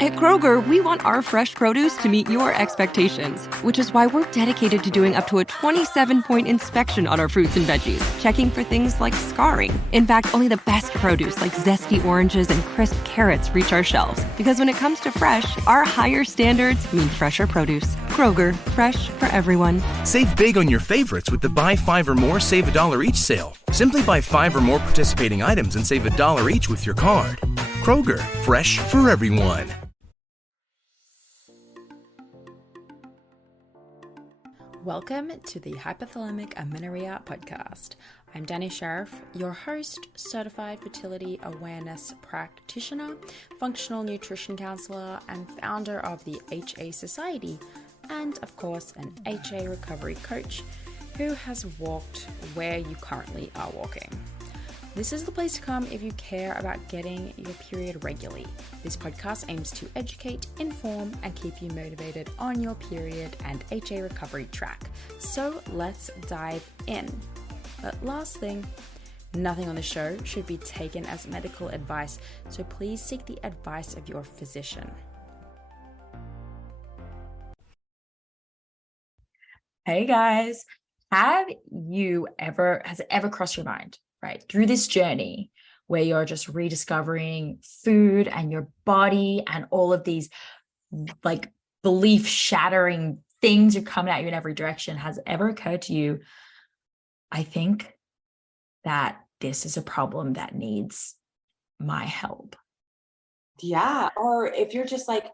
At Kroger, we want our fresh produce to meet your expectations, which is why we're dedicated to doing up to a 27-point inspection on our fruits and veggies, checking for things like scarring. In fact, only the best produce like zesty oranges and crisp carrots reach our shelves. Because when it comes to fresh, our higher standards mean fresher produce. Kroger, fresh for everyone. Save big on your favorites with the Buy 5 or More, Save $1 each sale. Simply buy 5 or more participating items and save $1 each with your card. Kroger, fresh for everyone. Welcome to the Hypothalamic Amenorrhea podcast. I'm Dani Sheriff, your host, certified fertility awareness practitioner, functional nutrition counselor, and founder of the HA Society, and of course, an HA recovery coach who has walked where you currently are walking. This is the place to come if you care about getting your period regularly. This podcast aims to educate, inform, and keep you motivated on your period and HA recovery track. So let's dive in. But last thing, nothing on the show should be taken as medical advice, so please seek the advice of your physician. Hey guys, has it ever crossed your mind, right, through this journey where you're just rediscovering food and your body and all of these like belief shattering things are coming at you in every direction, has it ever occurred to you, I think that this is a problem that needs my help? Yeah. Or if you're just like,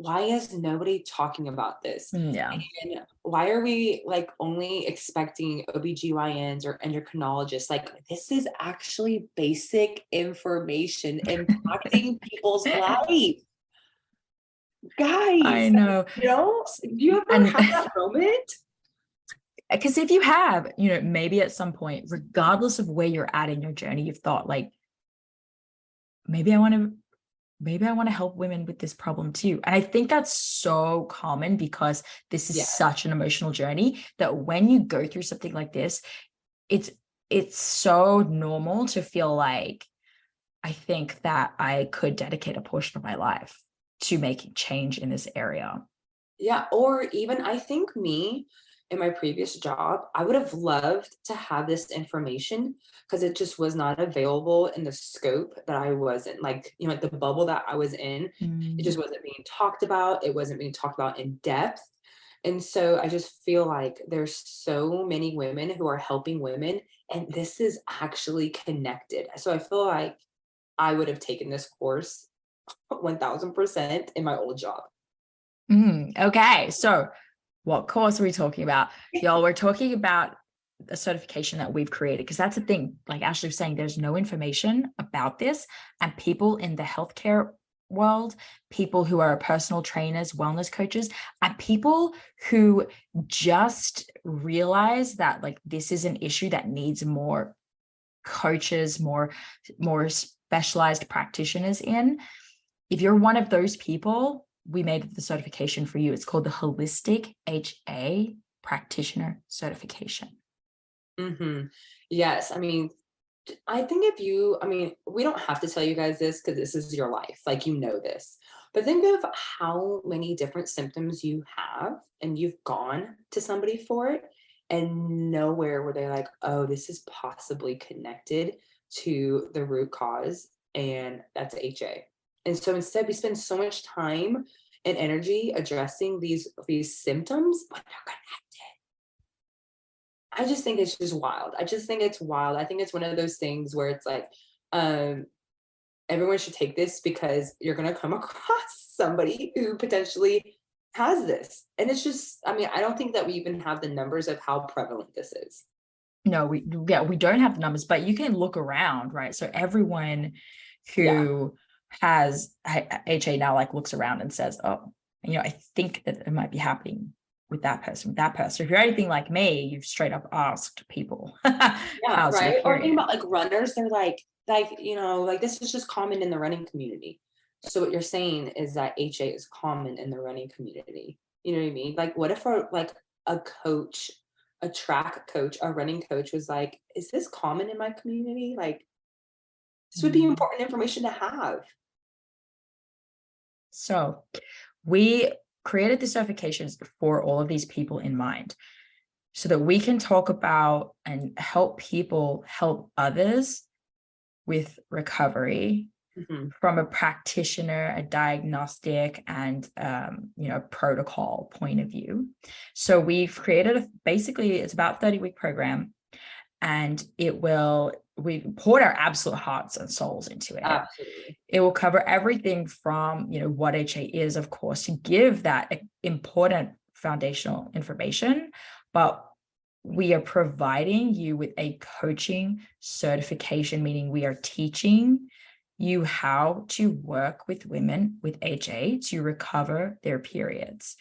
why is nobody talking about this? Yeah. And why are we like only expecting OBGYNs or endocrinologists? Like, this is actually basic information impacting people's life. Guys, I know. Do you ever have that moment? Because if you have, maybe at some point, regardless of where you're at in your journey, you've thought like, maybe I want to help women with this problem too. And I think that's so common because this is such an emotional journey that when you go through something like this, it's so normal to feel like, I think that I could dedicate a portion of my life to making change in this area. Yeah. Or even I think in my previous job, I would have loved to have this information because it just was not available in the scope that I was in. Like, the bubble that I was in, it just wasn't being talked about. It wasn't being talked about in depth. And so I just feel like there's so many women who are helping women, and this is actually connected. So I feel like I would have taken this course 1000% in my old job. Okay. So what course are we talking about? Y'all, we're talking about a certification that we've created, because that's the thing, like Ashley was saying, there's no information about this, and people in the healthcare world, people who are personal trainers, wellness coaches, and people who just realize that like this is an issue that needs more coaches, more specialized practitioners in. If you're one of those people, we made the certification for you. It's called the Holistic HA Practitioner Certification. Yes. I mean, I think we don't have to tell you guys this because this is your life. Like, this. But think of how many different symptoms you have and you've gone to somebody for it and nowhere where they're like, oh, this is possibly connected to the root cause, and that's HA. And so instead we spend so much time and energy addressing these symptoms when they're connected. I just think it's just wild. I just think it's wild. I think it's one of those things where it's like, everyone should take this because you're going to come across somebody who potentially has this. And it's just, I don't think that we even have the numbers of how prevalent this is. No, we don't have the numbers, but you can look around, right? So everyone who has HA now like looks around and says, oh, I think that it might be happening with that person. If you're anything like me, you've straight up asked people. Right. Or think about like runners. They're like, this is just common in the running community. So what you're saying is that HA is common in the running community. You know what I mean? Like, what if a coach, a track coach, a running coach was like, is this common in my community? Like, this would be important information to have. So we created the certifications for all of these people in mind so that we can talk about and help people help others with recovery from a practitioner, a diagnostic, and protocol point of view. So we've created basically it's about a 30-week program, and we poured our absolute hearts and souls into it. Absolutely. It will cover everything from what HA is, of course, to give that important foundational information, but we are providing you with a coaching certification, meaning we are teaching you how to work with women with HA to recover their periods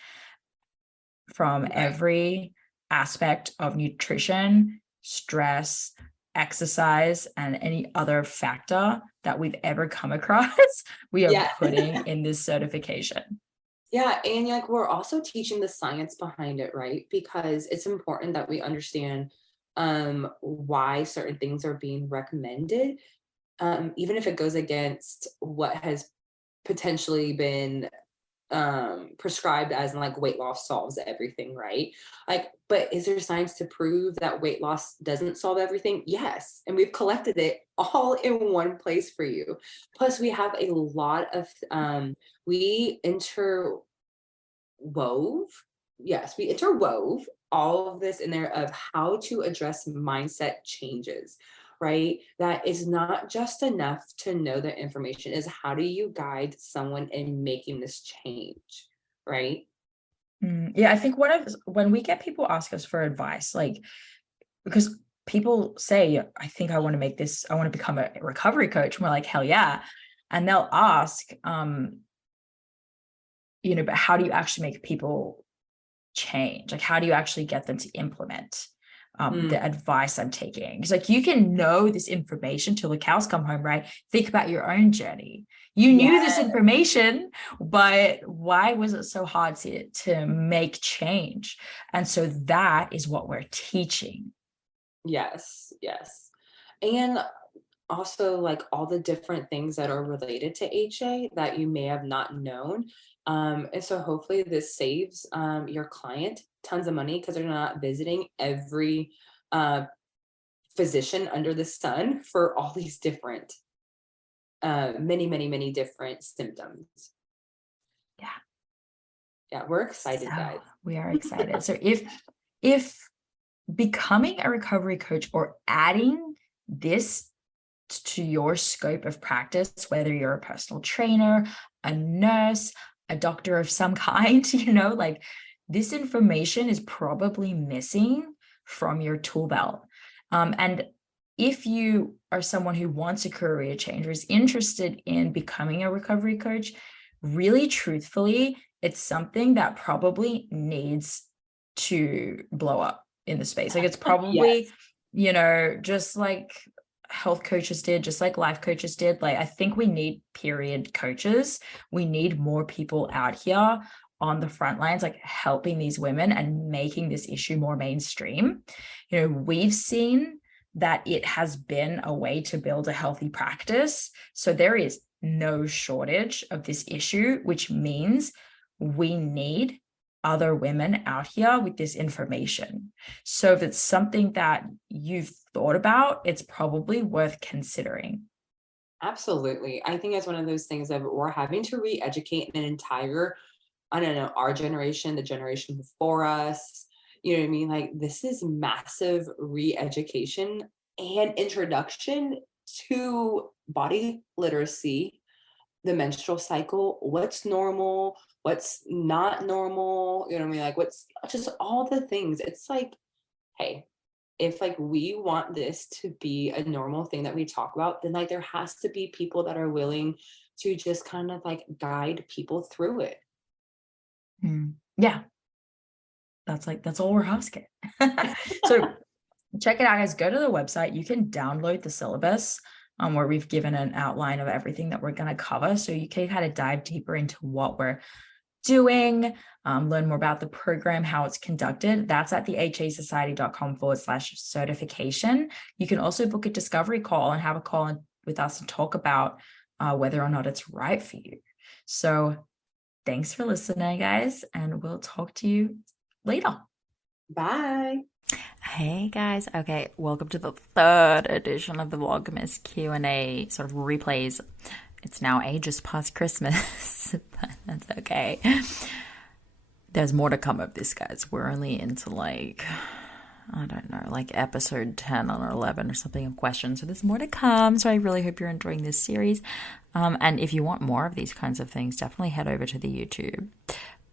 from every aspect of nutrition, stress, exercise, and any other factor that we've ever come across. We are putting in this certification. Yeah, and like we're also teaching the science behind it, right? Because it's important that we understand why certain things are being recommended, even if it goes against what has potentially been prescribed as like weight loss solves everything, right? Like, but is there science to prove that weight loss doesn't solve everything? Yes, and we've collected it all in one place for you. Plus we have a lot of we interwove all of this in there of how to address mindset changes, right? That is not just enough to know the information, is how do you guide someone in making this change, right? Yeah, I think when we get people ask us for advice, like, because people say, I think I want to become a recovery coach. And we're like, hell yeah. And they'll ask, but how do you actually make people change? Like, how do you actually get them to implement the advice I'm taking? Because like, you can know this information till the cows come home, right? Think about your own journey. You knew this information, but why was it so hard to make change? And so that is what we're teaching. Yes. And also like all the different things that are related to HA that you may have not known. And so hopefully this saves your client tons of money because they're not visiting every physician under the sun for all these different, many different symptoms. Yeah, we're excited, guys. We are excited. So if becoming a recovery coach or adding this to your scope of practice, whether you're a personal trainer, a nurse, a doctor of some kind, like this information is probably missing from your tool belt. And if you are someone who wants a career change or is interested in becoming a recovery coach, really truthfully, it's something that probably needs to blow up in the space. Like it's probably, just like health coaches did, just like life coaches did. Like I think we need period coaches. We need more people out here on the front lines, like helping these women and making this issue more mainstream. We've seen that it has been a way to build a healthy practice. So there is no shortage of this issue, which means we need other women out here with this information. So if it's something that you've thought about, it's probably worth considering. Absolutely. I think it's one of those things that we're having to re-educate an entire, our generation, the generation before us. You know what I mean? Like this is massive re-education and introduction to body literacy, the menstrual cycle, what's normal, what's not normal, like what's just all the things. It's like, hey, if like we want this to be a normal thing that we talk about, then like there has to be people that are willing to just kind of like guide people through it. Yeah. That's all we're asking. So check it out, guys. Go to the website. You can download the syllabus where we've given an outline of everything that we're going to cover. So you can kind of dive deeper into what we're doing, learn more about the program, how it's conducted. That's at thehasociety.com/certification. You can also book a discovery call and have a call with us and talk about whether or not it's right for you. So Thanks for listening, guys, and we'll talk to you later. Bye. Hey guys, okay, welcome to the third edition of the Vlogmas Q&A sort of replays. It's now ages past Christmas, but that's okay. There's more to come of this, guys. We're only into like, I don't know, like episode 10 or 11 or something of questions. So there's more to come. So I really hope you're enjoying this series. And if you want more of these kinds of things, definitely head over to the YouTube.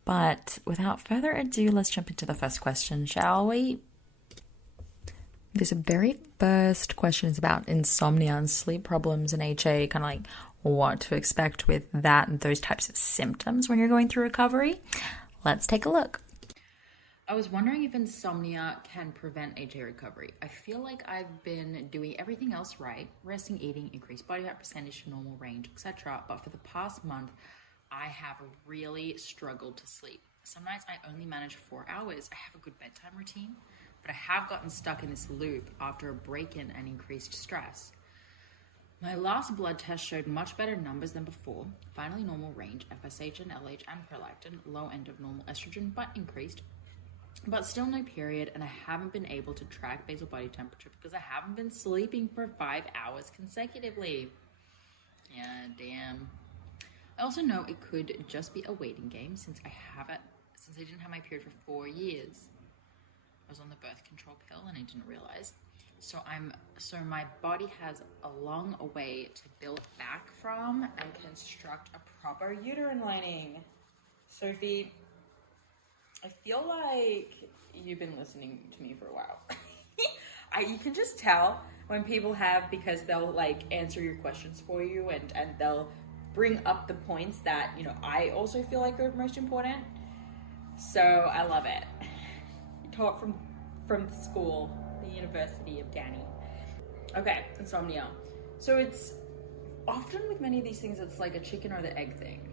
But without further ado, let's jump into the first question, shall we? This very first question is about insomnia and sleep problems and HA, kind of like what to expect with that and those types of symptoms when you're going through recovery. Let's take a look. I was wondering if insomnia can prevent HA recovery. I feel like I've been doing everything else right, resting, eating, increased body fat percentage, normal range, etc. But for the past month, I have really struggled to sleep. Some nights I only manage 4 hours. I have a good bedtime routine, but I have gotten stuck in this loop after a break-in and increased stress. My last blood test showed much better numbers than before. Finally normal range, FSH and LH and prolactin, low end of normal estrogen, but increased. But still no period, and I haven't been able to track basal body temperature because I haven't been sleeping for 5 hours consecutively. Yeah, damn. I also know it could just be a waiting game since I didn't have my period for 4 years. I was on the birth control pill and I didn't realize. So my body has a long way to build back from and construct a proper uterine lining. Sophie, I feel like you've been listening to me for a while. You can just tell when people have, because they'll like answer your questions for you and they'll bring up the points that, you know, I also feel like are most important. So I love it. You taught from school, the University of Dani. Okay, insomnia. So it's often with many of these things, it's like a chicken or the egg thing.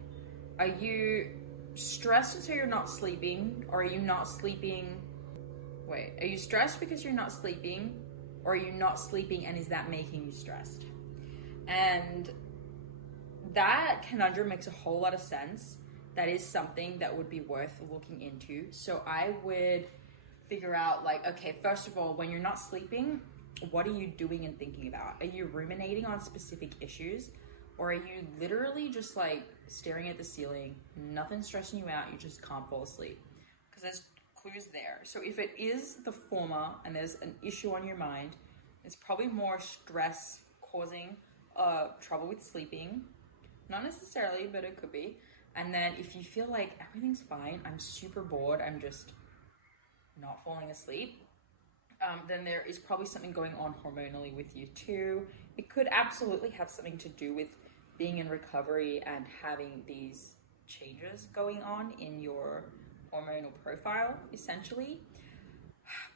Are you stressed and so you're not sleeping, or are you not sleeping? Wait, are you stressed because you're not sleeping, or are you not sleeping and is that making you stressed? And that conundrum makes a whole lot of sense. That is something that would be worth looking into. So I would figure out, like, okay, first of all, when you're not sleeping, what are you doing and thinking about? Are you ruminating on specific issues, or are you literally just like staring at the ceiling, nothing stressing you out, you just can't fall asleep? Because there's clues there. So if it is the former and there's an issue on your mind, it's probably more stress causing trouble with sleeping. Not necessarily, but it could be. And then if you feel like everything's fine, I'm super bored, I'm just not falling asleep, then there is probably something going on hormonally with you too. It could absolutely have something to do with being in recovery and having these changes going on in your hormonal profile, essentially.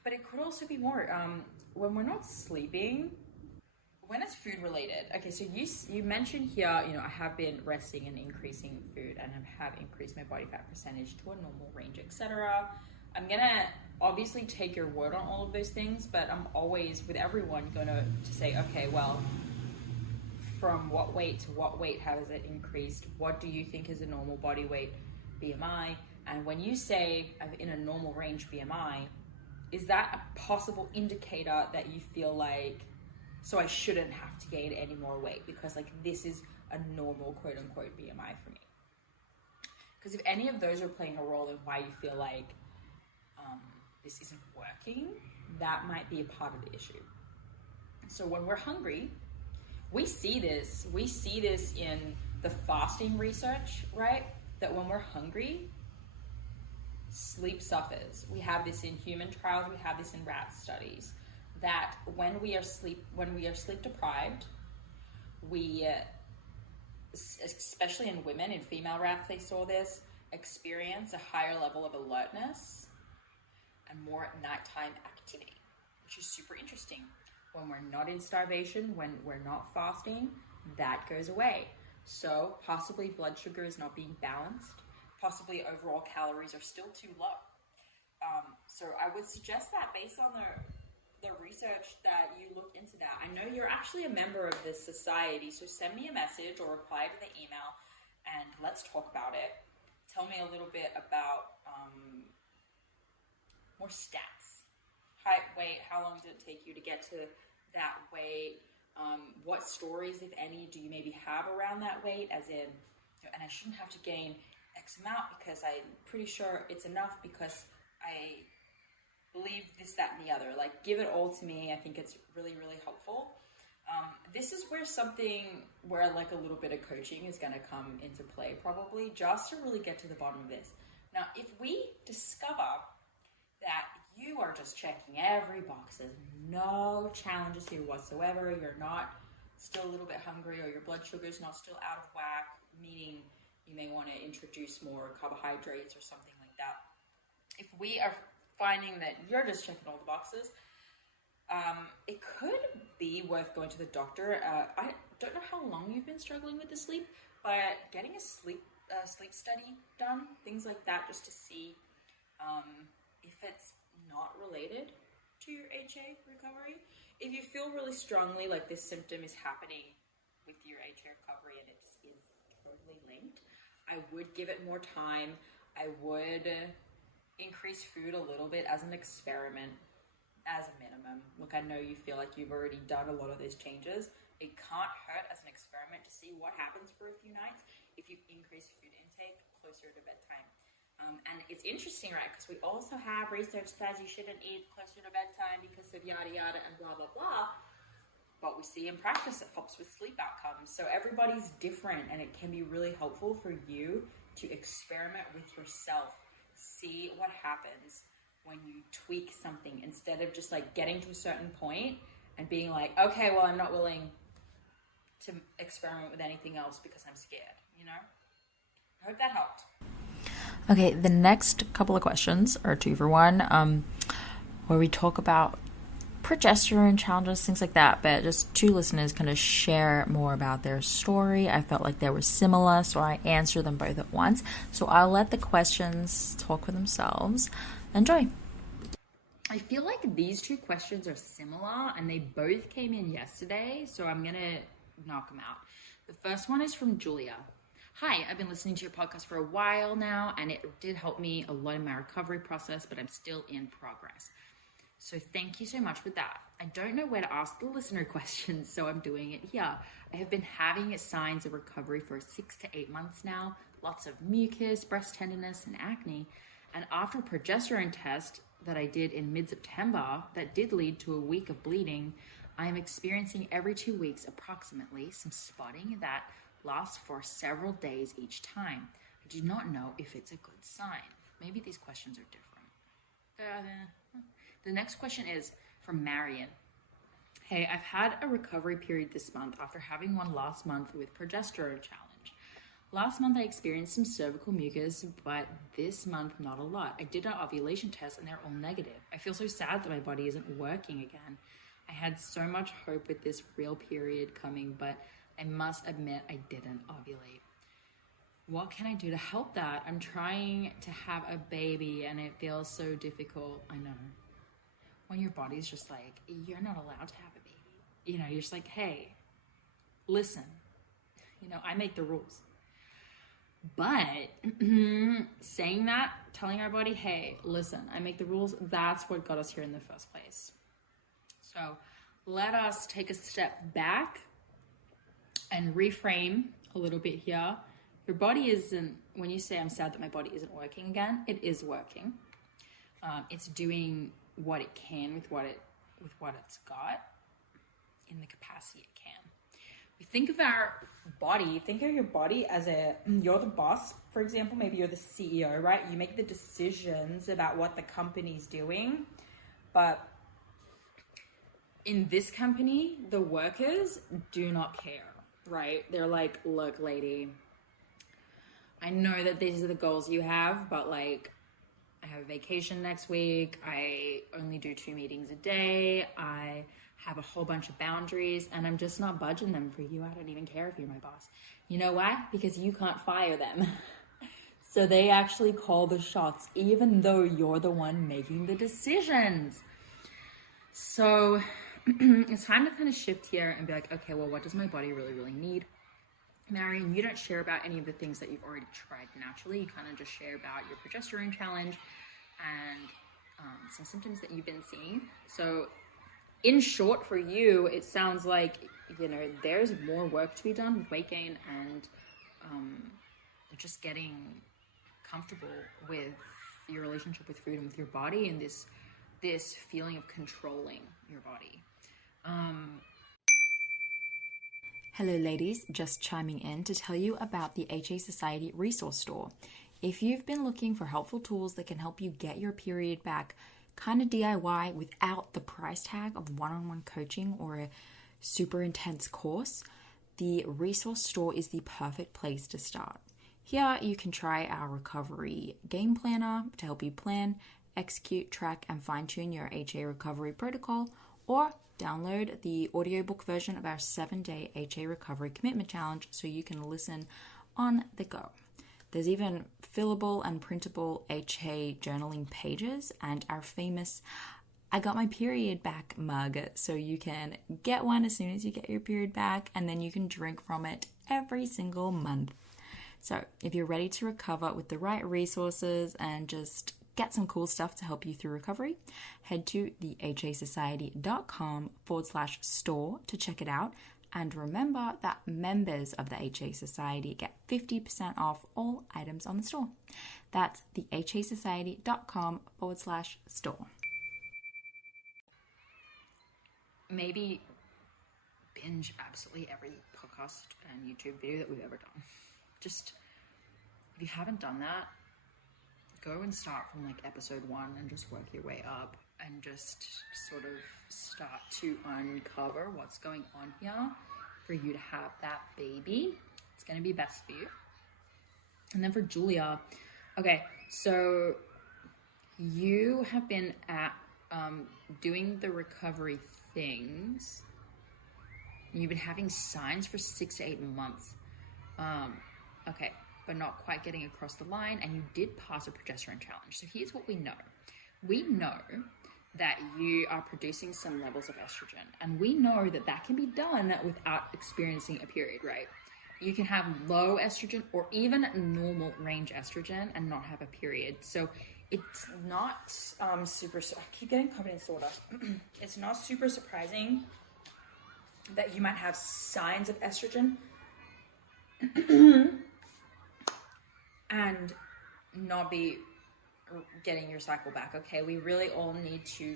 But it could also be more, when we're not sleeping, when it's food related. Okay, so you mentioned here, you know, I have been resting and increasing food and have increased my body fat percentage to a normal range, etc. I'm gonna obviously take your word on all of those things, but I'm always, with everyone, gonna say, okay, well, from what weight to what weight has it increased? What do you think is a normal body weight BMI? And when you say I'm in a normal range BMI, is that a possible indicator that you feel like, so I shouldn't have to gain any more weight because like this is a normal quote unquote BMI for me? Because if any of those are playing a role in why you feel like this isn't working, that might be a part of the issue. So when we're hungry, we see this in the fasting research, right? That when we're hungry, sleep suffers. We have this in human trials, we have this in rat studies, that when we are sleep deprived, we, especially in women, in female rats, they saw this, experience a higher level of alertness and more nighttime activity, which is super interesting. When we're not in starvation, when we're not fasting, that goes away. So possibly blood sugar is not being balanced, possibly overall calories are still too low. So I would suggest that based on the research that you look into that. I know you're actually a member of this society, so send me a message or reply to the email and let's talk about it. Tell me a little bit about more stats. Height, weight, how long did it take you to get to that weight? What stories, if any, do you maybe have around that weight? As in, and I shouldn't have to gain X amount because I'm pretty sure it's enough because I believe this, that, and the other. Like, give it all to me. I think it's really, really helpful. This is where like a little bit of coaching is going to come into play, probably, just to really get to the bottom of this. Now, if we discover that you are just checking every box, there's no challenges here whatsoever, you're not still a little bit hungry, or your blood sugar is not still out of whack, meaning you may want to introduce more carbohydrates or something like that. If we are finding that you're just checking all the boxes, it could be worth going to the doctor. I don't know how long you've been struggling with the sleep, but getting a sleep study done, things like that, just to see if it's not related to your HA recovery. If you feel really strongly like this symptom is happening with your HA recovery and it is totally linked, I would give it more time. I would increase food a little bit as an experiment, as a minimum. Look, I know you feel like you've already done a lot of these changes. It can't hurt as an experiment to see what happens for a few nights if you increase food intake closer to bedtime. And it's interesting, right? Because we also have research says you shouldn't eat closer to bedtime because of yada yada and blah blah blah. But we see in practice it helps with sleep outcomes. So everybody's different, and it can be really helpful for you to experiment with yourself. See what happens when you tweak something, instead of just like getting to a certain point and being like, okay, well, I'm not willing to experiment with anything else because I'm scared, you know? I hope that helped. Okay, the next couple of questions are 2 for 1, where we talk about progesterone challenges, things like that, but just 2 listeners kind of share more about their story. I felt like they were similar, so I answer them both at once. So I'll let the questions talk for themselves. Enjoy. I feel like these 2 questions are similar, and they both came in yesterday, so I'm going to knock them out. The first one is from Julia. Hi, I've been listening to your podcast for a while now, and it did help me a lot in my recovery process, but I'm still in progress. So thank you so much for that. I don't know where to ask the listener questions, so I'm doing it here. I have been having signs of recovery for 6 to 8 months now, lots of mucus, breast tenderness, and acne. And after a progesterone test that I did in mid-September that did lead to a week of bleeding, I am experiencing every 2 weeks approximately some spotting that lasts for several days each time. I do not know if it's a good sign. Maybe these questions are different. The next question is from Marion. Hey, I've had a recovery period this month after having one last month with progesterone challenge. Last month I experienced some cervical mucus, but this month not a lot. I did an ovulation test and they're all negative. I feel so sad that my body isn't working again. I had so much hope with this real period coming, but I must admit I didn't ovulate. What can I do to help that? I'm trying to have a baby and it feels so difficult. I know. When your body's just like, you're not allowed to have a baby. You know, you're just like, hey, listen, you know, I make the rules. But saying that, telling our body, hey, listen, I make the rules, that's what got us here in the first place. So let us take a step back and reframe a little bit here. Your body isn't, when you say I'm sad that my body isn't working again, it is working. It's doing what it can with what it's got in the capacity it can. We think of our body, think of your body as you're the boss, for example, maybe you're the CEO, right? You make the decisions about what the company's doing, but in this company, the workers do not care, right? They're like, look, lady, I know that these are the goals you have, but like, I have a vacation next week. I only do 2 meetings a day. I have a whole bunch of boundaries and I'm just not budging them for you. I don't even care if you're my boss. You know why? Because you can't fire them. So they actually call the shots, even though you're the one making the decisions. So it's time to kind of shift here and be like, okay, well, what does my body really, really need? Marion, you don't share about any of the things that you've already tried naturally. You kind of just share about your progesterone challenge and some symptoms that you've been seeing. So in short, for you, it sounds like, you know, there's more work to be done with weight gain and just getting comfortable with your relationship with food and with your body, and this feeling of controlling your body. Hello ladies, just chiming in to tell you about the HA Society resource store. If you've been looking for helpful tools that can help you get your period back kind of DIY without the price tag of one-on-one coaching or a super intense course, the resource store is the perfect place to start. Here you can try our recovery game planner to help you plan, execute, track, and fine-tune your HA recovery protocol, or download the audiobook version of our 7-day HA recovery commitment challenge so you can listen on the go. There's even fillable and printable HA journaling pages and our famous I got my period back mug, so you can get one as soon as you get your period back, and then you can drink from it every single month. So if you're ready to recover with the right resources and just get some cool stuff to help you through recovery, head to the hasociety.com/store to check it out. And remember that members of the HA Society get 50% off all items on the store. That's the hasociety.com/store. Maybe binge absolutely every podcast and YouTube video that we've ever done. Just, if you haven't done that, go and start from like episode 1 and just work your way up and just sort of start to uncover what's going on here for you to have that baby. It's going to be best for you. And then for Julia, okay, so you have been at doing the recovery things. You've been having signs for 6 to 8 months. Okay, but not quite getting across the line, and you did pass a progesterone challenge. So here's what we know. We know that you are producing some levels of estrogen, and we know that that can be done without experiencing a period, right? You can have low estrogen or even normal range estrogen and not have a period. So it's not super, I keep getting covered in sawdust. It's not super surprising that you might have signs of estrogen and not be getting your cycle back. Okay, we really all need to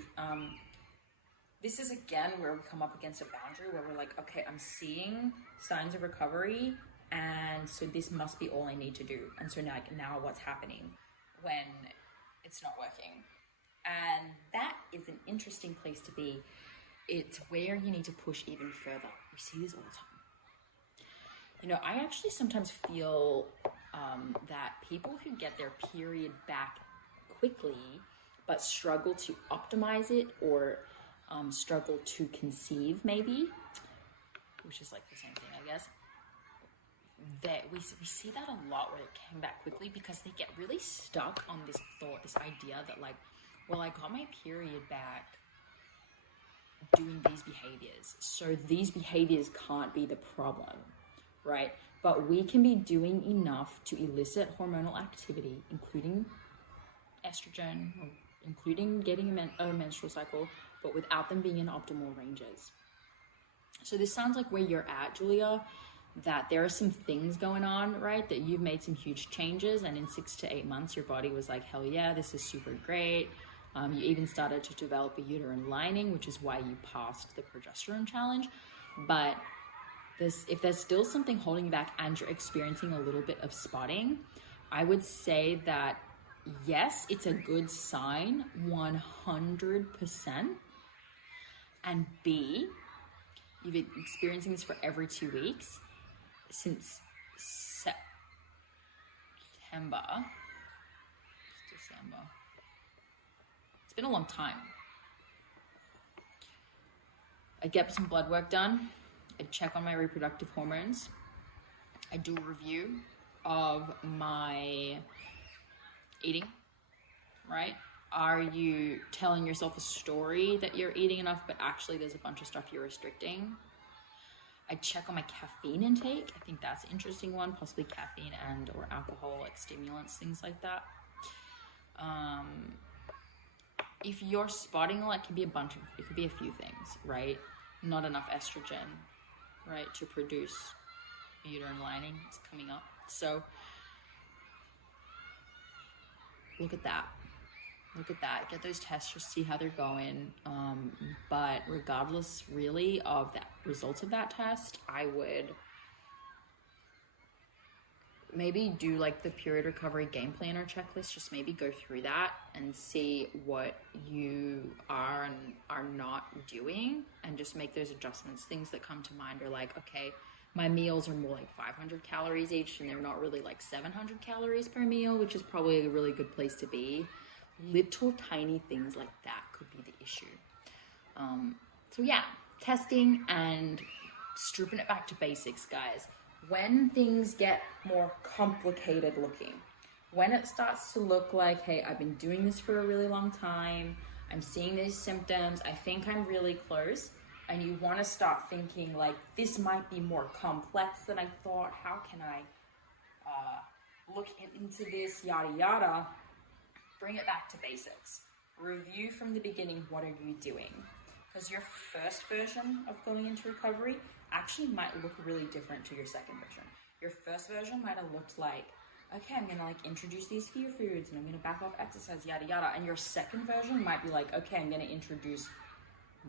this is again where we come up against a boundary where we're like, okay, I'm seeing signs of recovery, and so this must be all I need to do. And so now what's happening when it's not working? And that is an interesting place to be. It's where you need to push even further. We see this all the time. You know, I actually sometimes feel that people who get their period back quickly but struggle to optimize it or struggle to conceive, maybe, which is like the same thing, I guess, that we see that a lot where it came back quickly because they get really stuck on this thought, this idea that like, well, I got my period back doing these behaviors, so these behaviors can't be the problem, right? But we can be doing enough to elicit hormonal activity, including estrogen, or including getting a menstrual cycle, but without them being in optimal ranges. So this sounds like where you're at, Julia, that there are some things going on, right? That you've made some huge changes, and in 6 to 8 months, your body was like, hell yeah, this is super great. You even started to develop a uterine lining, which is why you passed the progesterone challenge. But if there's still something holding you back and you're experiencing a little bit of spotting, I would say that yes, it's a good sign, 100%. And B, you've been experiencing this for every 2 weeks since September. It's December. It's been a long time. I get some blood work done. I check on my reproductive hormones. I do a review of my eating, right? Are you telling yourself a story that you're eating enough, but actually there's a bunch of stuff you're restricting? I'd check on my caffeine intake. I think that's an interesting one, possibly caffeine and or alcohol, like stimulants, things like that. If you're spotting, like, it could be a few things, right? Not enough estrogen, right, to produce uterine lining. It's coming up. So look at that. Get those tests, just see how they're going. But regardless really of that results of that test, I would maybe do like the period recovery game plan or checklist. Just maybe go through that and see what you are and are not doing, and just make those adjustments. Things that come to mind are like, okay, my meals are more like 500 calories each, and they're not really like 700 calories per meal, which is probably a really good place to be. Little tiny things like that could be the issue. So yeah, testing and stripping it back to basics, guys. When things get more complicated looking, when it starts to look like, hey, I've been doing this for a really long time, I'm seeing these symptoms, I think I'm really close, and you want to start thinking like, this might be more complex than I thought, how can I look into this, yada yada, bring it back to basics. Review from the beginning, what are you doing? Because your first version of going into recovery actually might look really different to your second version. Your first version might have looked like, okay, I'm gonna like introduce these fear foods and I'm gonna back off exercise, yada yada. And your second version might be like, okay, I'm gonna introduce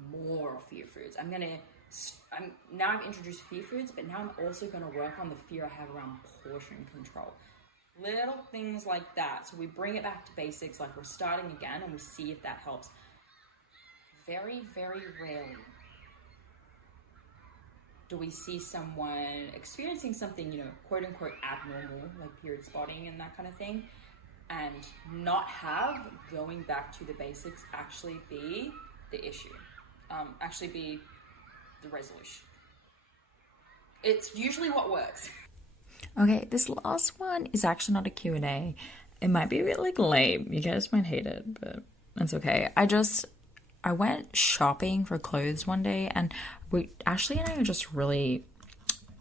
more fear foods. Now I've introduced fear foods, but now I'm also gonna work on the fear I have around portion control. Little things like that. So we bring it back to basics, like we're starting again, and we see if that helps. Very, very rarely do we see someone experiencing something, quote unquote abnormal, like period spotting and that kind of thing, and not have going back to the basics actually be the issue, actually be the resolution. It's usually what works. Okay, this last one is actually not a Q&A. It might be a bit like lame. You guys might hate it, but that's okay. I went shopping for clothes one day, and Ashley and I are just really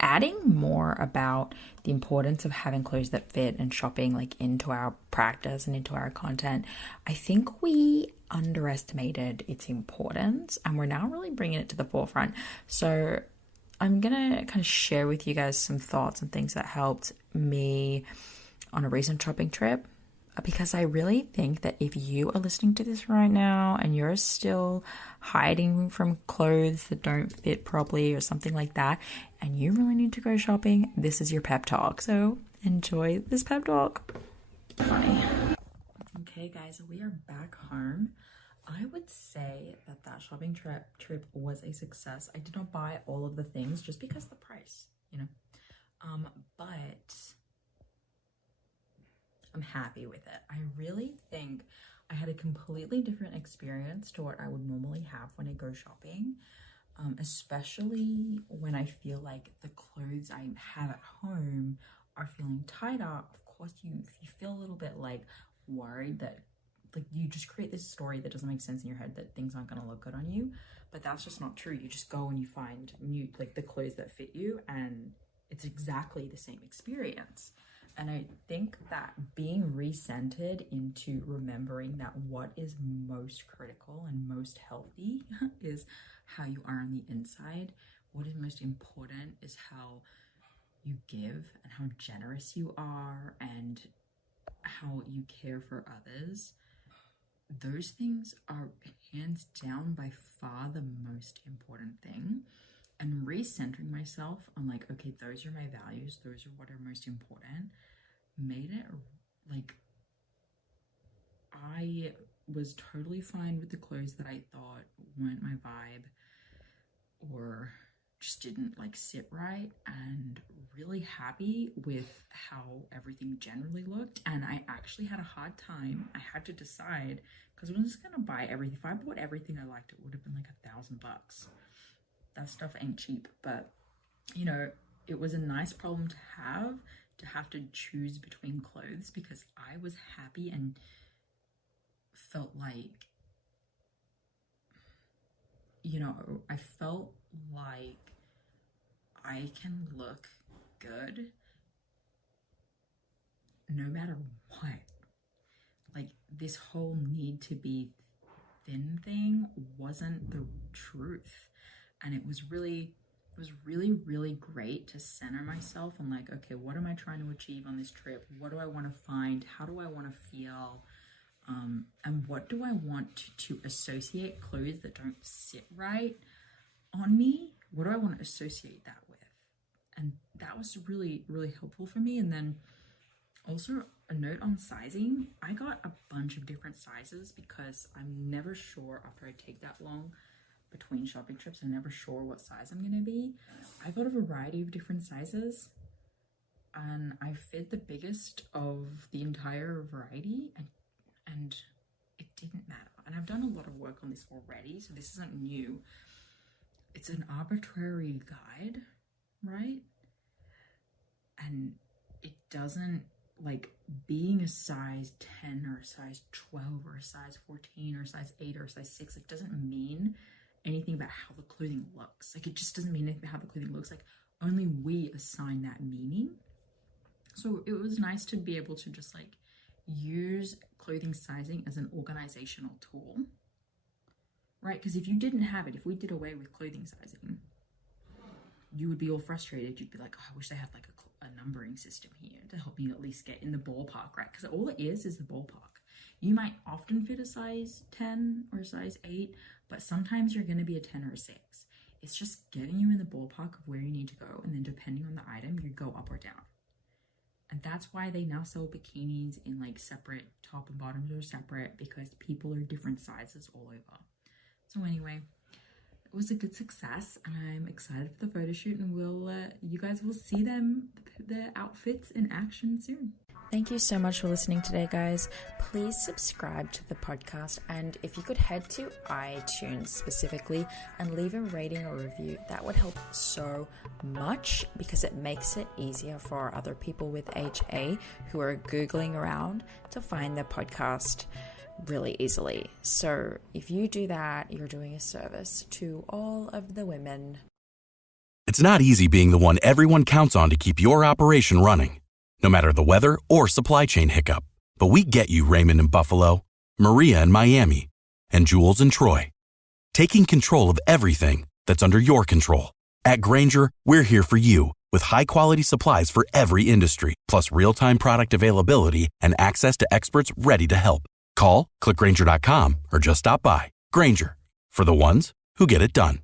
adding more about the importance of having clothes that fit and shopping like into our practice and into our content. I think we underestimated its importance, and we're now really bringing it to the forefront. So I'm going to kind of share with you guys some thoughts and things that helped me on a recent shopping trip, because I really think that if you are listening to this right now and you're still hiding from clothes that don't fit properly or something like that, and you really need to go shopping, this is your pep talk. So enjoy this pep talk. Funny. Okay, guys, we are back home. I would say that shopping trip was a success. I did not buy all of the things just because of the price, but I'm happy with it. I really think I had a completely different experience to what I would normally have when I go shopping, especially when I feel like the clothes I have at home are feeling tighter. Of course, you feel a little bit like worried that like you just create this story that doesn't make sense in your head that things aren't going to look good on you, but that's just not true. You just go and you find the clothes that fit you, and it's exactly the same experience. And I think that being recentered into remembering that what is most critical and most healthy is how you are on the inside. What is most important is how you give and how generous you are and how you care for others. Those things are hands down by far the most important thing. And recentering myself on like, okay, those are my values, those are what are most important, made it like I was totally fine with the clothes that I thought weren't my vibe or just didn't like sit right, and really happy with how everything generally looked. And I actually had a hard time. I had to decide, because I was just gonna buy everything. If I bought everything I liked, it would have been like $1,000. That stuff ain't cheap, but it was a nice problem to have to choose between clothes, because I was happy and felt like, I felt like I can look good no matter what. Like, this whole need to be thin thing wasn't the truth. And it was really, really great to center myself on like, okay, what am I trying to achieve on this trip? What do I want to find? How do I want to feel? And what do I want to associate clothes that don't sit right on me? What do I want to associate that with? And that was really, really helpful for me. And then also a note on sizing. I got a bunch of different sizes because I'm never sure after I take that long between shopping trips. I'm never sure what size I'm going to be. I got a variety of different sizes and I fit the biggest of the entire variety and it didn't matter. And I've done a lot of work on this already, so this isn't new. It's an arbitrary guide, right? And it doesn't, like, being a size 10 or a size 12 or a size 14 or a size 8 or a size 6, it doesn't mean anything about how the clothing looks. Like, it just doesn't mean anything about how the clothing looks. Like, only we assign that meaning. So it was nice to be able to just like use clothing sizing as an organizational tool, right? Because if you didn't have it, if we did away with clothing sizing, you would be all frustrated. You'd be like, oh, I wish they had like a numbering system here to help me at least get in the ballpark, right? Because all it is the ballpark. You might often fit a size 10 or a size 8, but sometimes you're going to be a 10 or a 6. It's just getting you in the ballpark of where you need to go, and then depending on the item, you go up or down. And that's why they now sell bikinis in like separate top and bottoms are separate, because people are different sizes all over. So anyway, it was a good success and I'm excited for the photo shoot, and you guys will see the outfits in action soon. Thank you so much for listening today, guys. Please subscribe to the podcast, and if you could head to iTunes specifically and leave a rating or review, that would help so much because it makes it easier for other people with HA who are Googling around to find the podcast really easily. So if you do that, you're doing a service to all of the women. It's not easy being the one everyone counts on to keep your operation running, no matter the weather or supply chain hiccup. But we get you, Raymond in Buffalo, Maria in Miami, and Jules in Troy, taking control of everything that's under your control. At Grainger, we're here for you with high-quality supplies for every industry, plus real-time product availability and access to experts ready to help. Call, click Grainger.com, or just stop by. Grainger, for the ones who get it done.